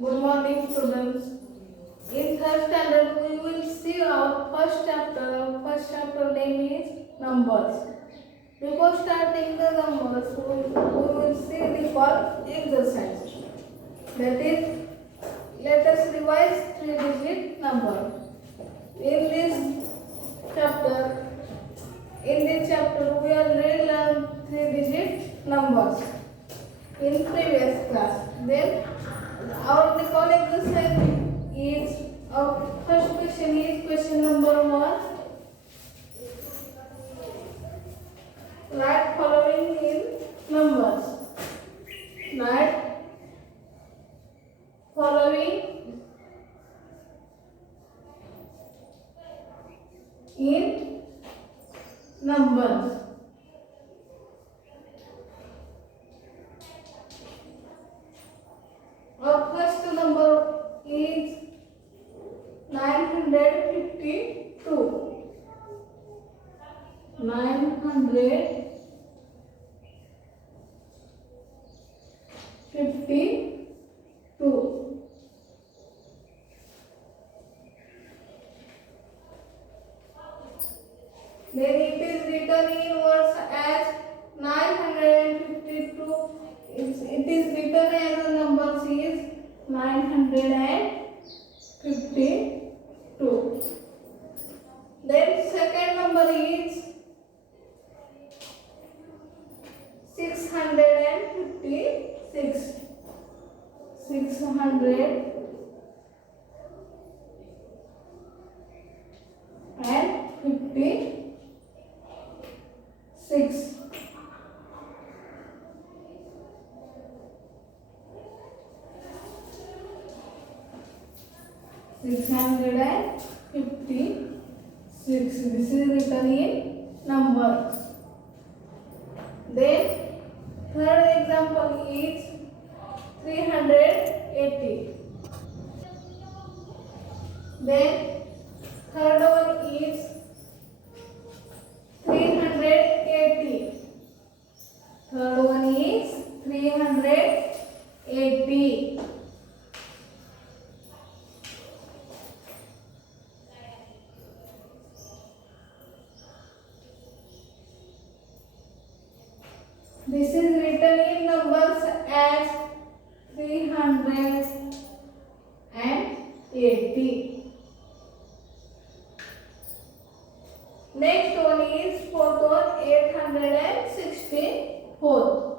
Good morning, students. In third standard, we will see our first chapter. Our first chapter name is numbers. Before starting the numbers, we will see the call exercise. That is, let us revise three-digit number. In this chapter, we already learned three-digit numbers in previous class. Then our recall exercise is our first question is question number 1. Write following in numbers. Write following in numbers. Our first number is 952. 952. Then it is written in words as 952. It is written as the numbers is 952. Then second number is 656. 656. This is written in numbers. Then third example is 380. Then third one is 380. Third one is 380. This is written in numbers as 380. Next one is fourth one 864.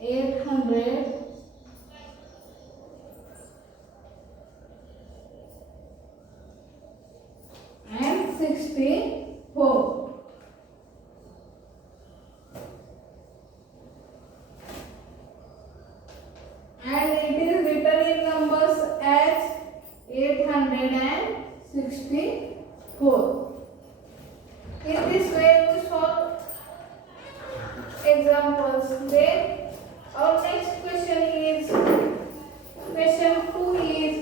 864. And it is written in numbers as 864. In this way we solve examples. Then our next question is question 2 is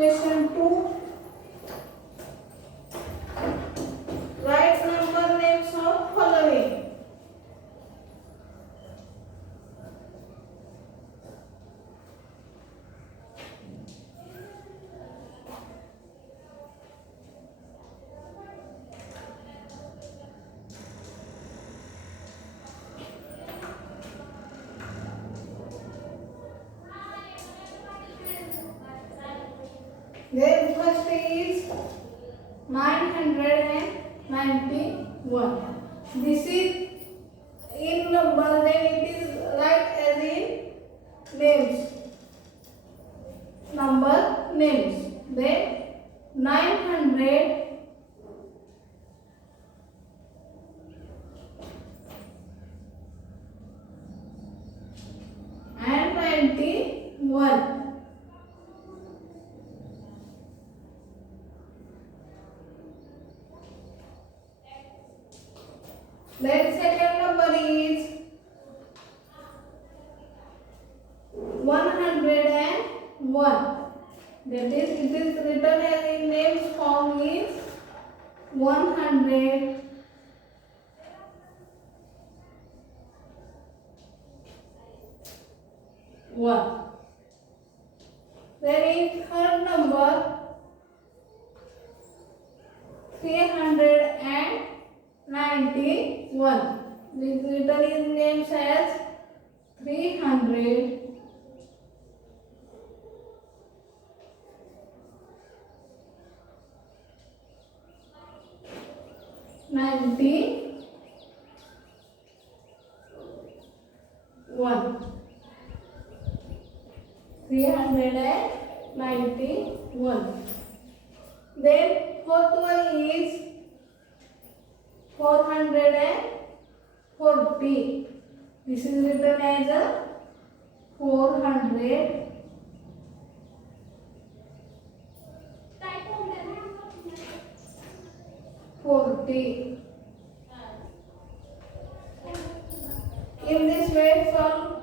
question 2. Write number names of following. Then first is 991. This is in number, then it is right as in names. Number names. Then 900 and 91. Then second number is 101. That is, it is written as in names form is 101. Then in third number 391. This is written in names as 390. One. 391. Then fourth one is 440. This is written as a 440. In this way, solve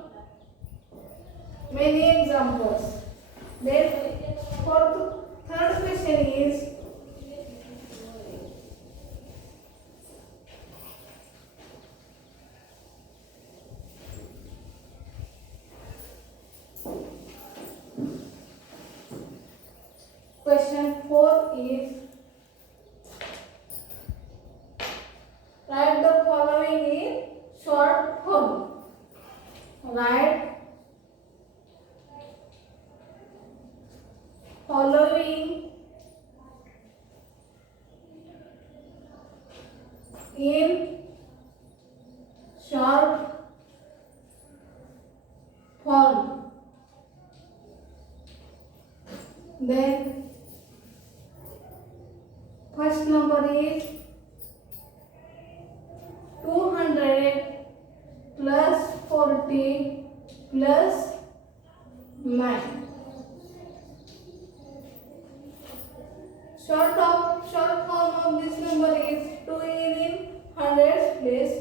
many examples. Then third question is question 4 is write the following in short form. Write following in short form. Then first number is 200 plus 40 plus 9. Short form of this number is 2 is in hundreds place,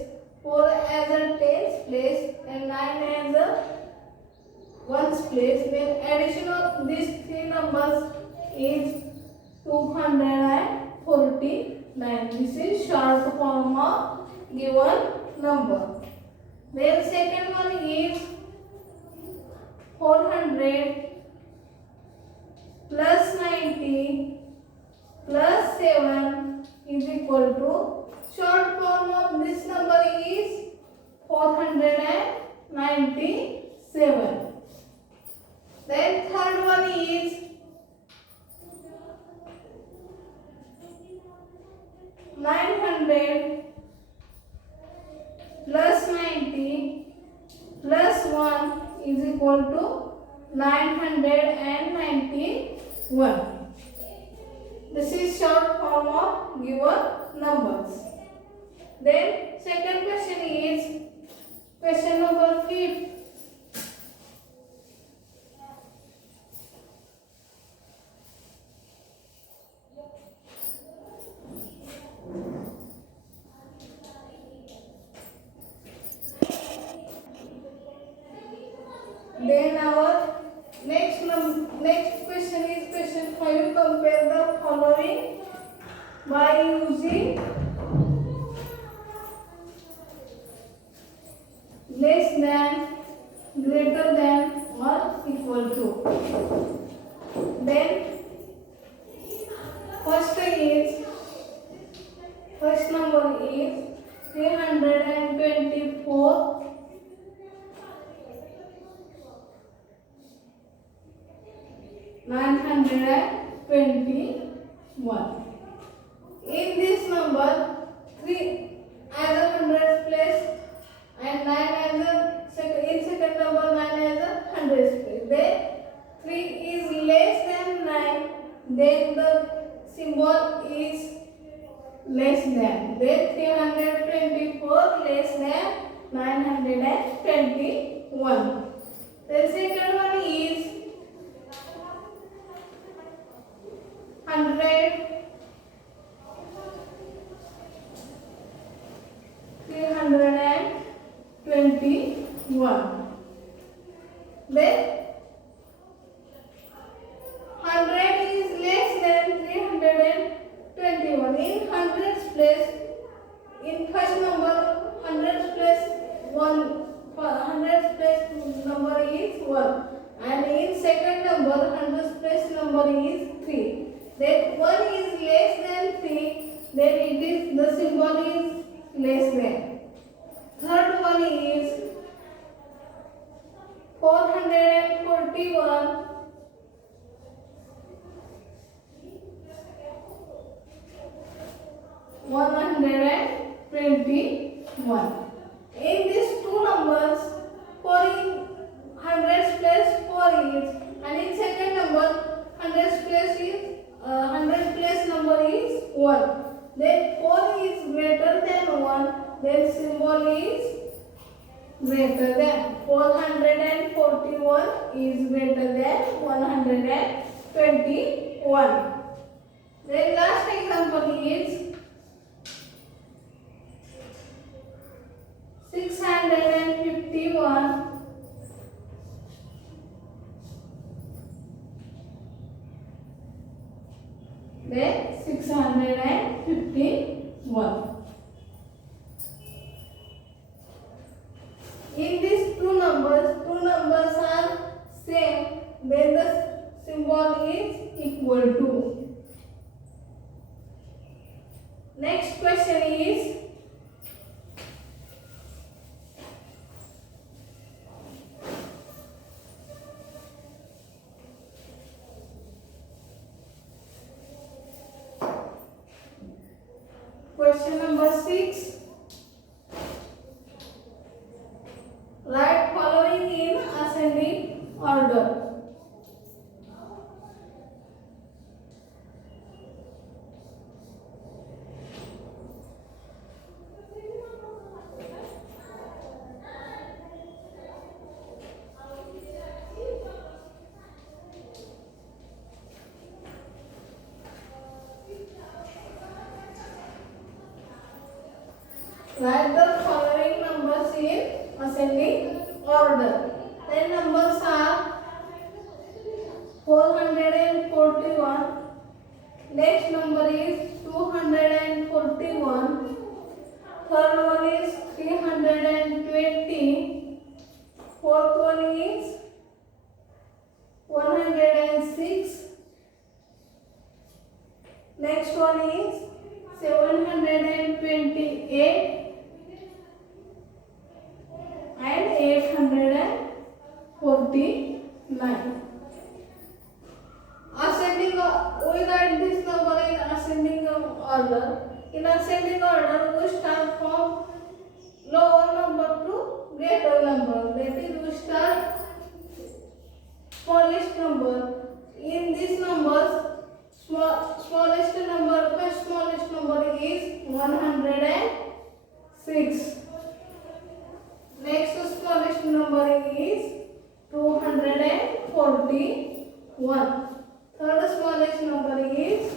4 as a tens place, and 9 as a ones place. Then addition of these three numbers is 249. This is short form of given number. Then second one is 400 plus 90 plus 7 is equal to, short form of this number is 497. Then third one is 900 plus 90 plus 1 is equal to 991. This is short form of given numbers. Then second question is question number 5. Then our next question is question 5. Compare the following by using less than, greater than, or equal to. Then first number is 324 921. In this number, 3 as a hundreds place and 9 as a second number, 9 as a hundreds place. Then 3 is less than 9, then the symbol is less than. Then 324 less than 921. The second one is 100 place, in first number hundreds place 1, hundreds place number is 1, and in second number hundreds place number is 3. Then 1 is less than 3, then it is the symbol is less than. Third one is 441 121. In these two numbers, 4 in hundreds place 4 is, and in second number hundreds place is 100 place number is 1. Then 4 is greater than 1. Then symbol is greater than. 441 is greater than 121. Then last example is 651 then 651. In these two numbers are same, then the symbol is equal to. Next question is question number 6. Write following in ascending order. Write the following numbers in ascending order. Then numbers are 441. Next number is 241. Third one is 320. Fourth one is 106. Next one is 728 and 849. Ascending, we write this number in ascending order. In ascending order, we start from lower number to greater number. That is, we start smallest number. In these numbers, smallest number, first smallest number is 106. Next smallest number is 241. Third smallest number is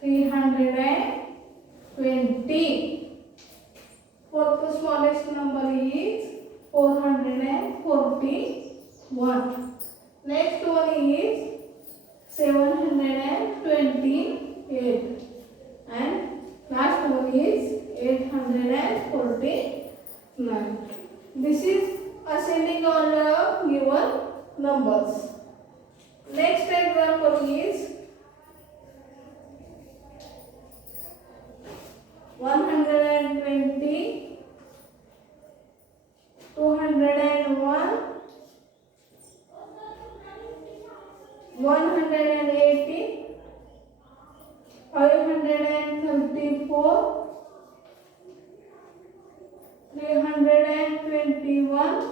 320. Fourth smallest number is 441. Next one is 728 and last one is 849. This is ascending order of given numbers. Next example is 120, 201, 180, 534, 321,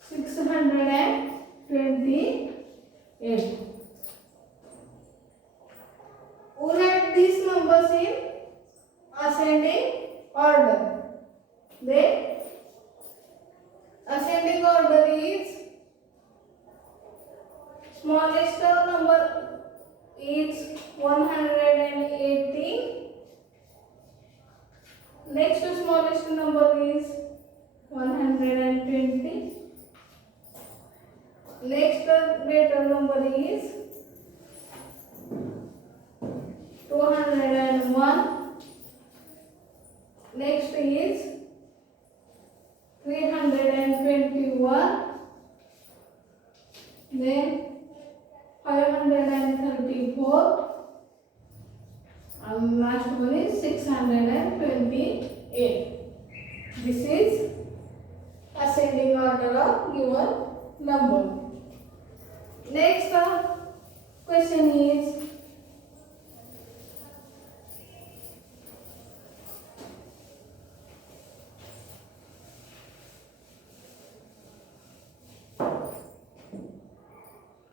628. We write these numbers in ascending order. The ascending order is smallest number is 180. Next smallest number is 120. Next greater number is 201. 534, and last one is 628. This is ascending order of given number. Next question is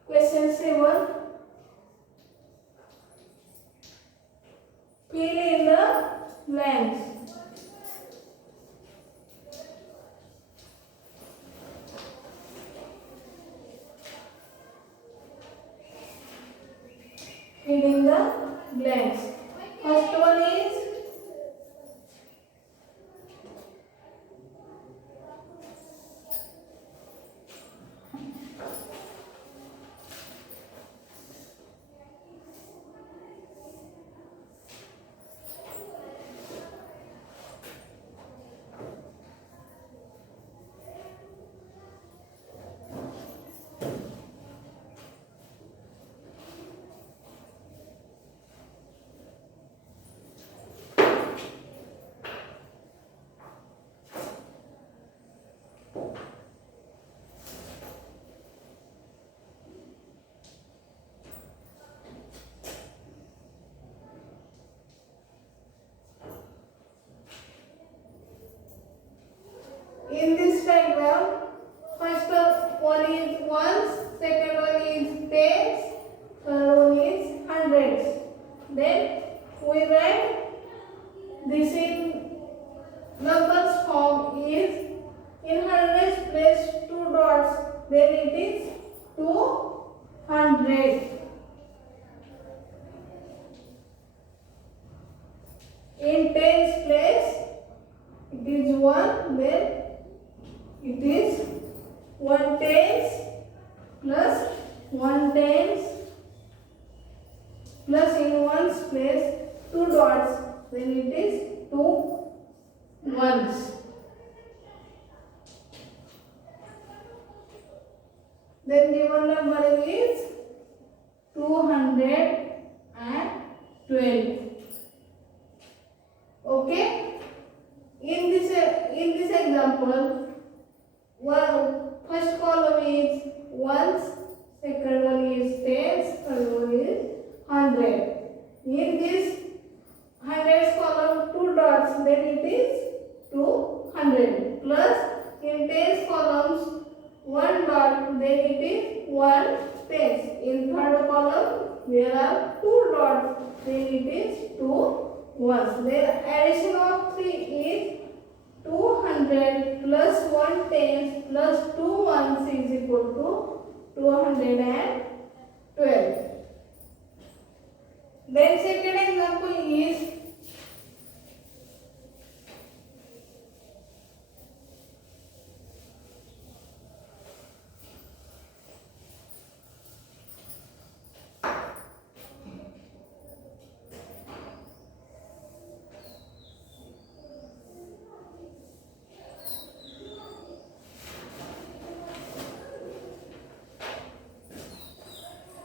question 7. Fill in the blanks. Fill in the blanks. First one is in this diagram, first one is ones, second one is tens, third one is hundreds. Then we write this in numbers form is in hundreds place 2 dots, then it is 200. In tens place it is 1, then it is 1 tens plus 1 tens plus in ones place 2 dots, then it is 2 ones. Then given number is 212. Okay. In this example, first column is ones, second one is tens, third one is 100. In this hundreds column 2 dots, then it is 200 plus in tens columns 1 dot, then it is 1 tens. In third column there are 2 dots, then it is 2 ones. Then addition of 3 is 200 plus 1 tens plus 2 ones is equal to 212. Then second example is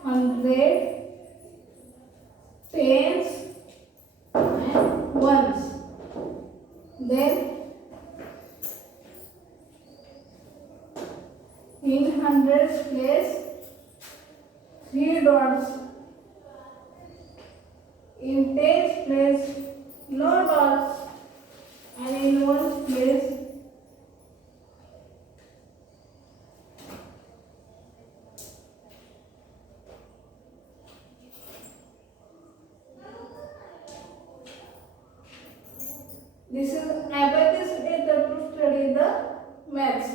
hundred, tens and ones. Then in hundreds place 3 dots, in tens place no dots, and in ones place this is abacus method to study the maths.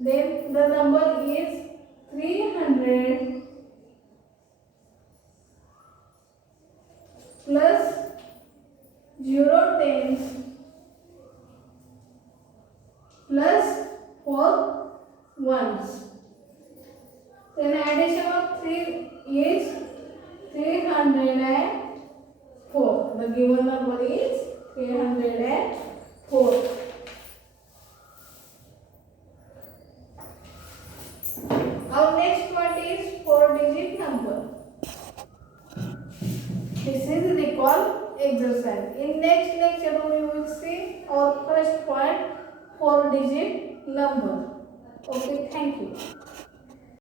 Then the number is 300 plus 0 tens plus 4 ones. Then addition of 3 is 304. The given number is 304. Our next one is 4-digit number. This is recall exercise. In next lecture we will see our first point, 4-digit number. Okay, thank you.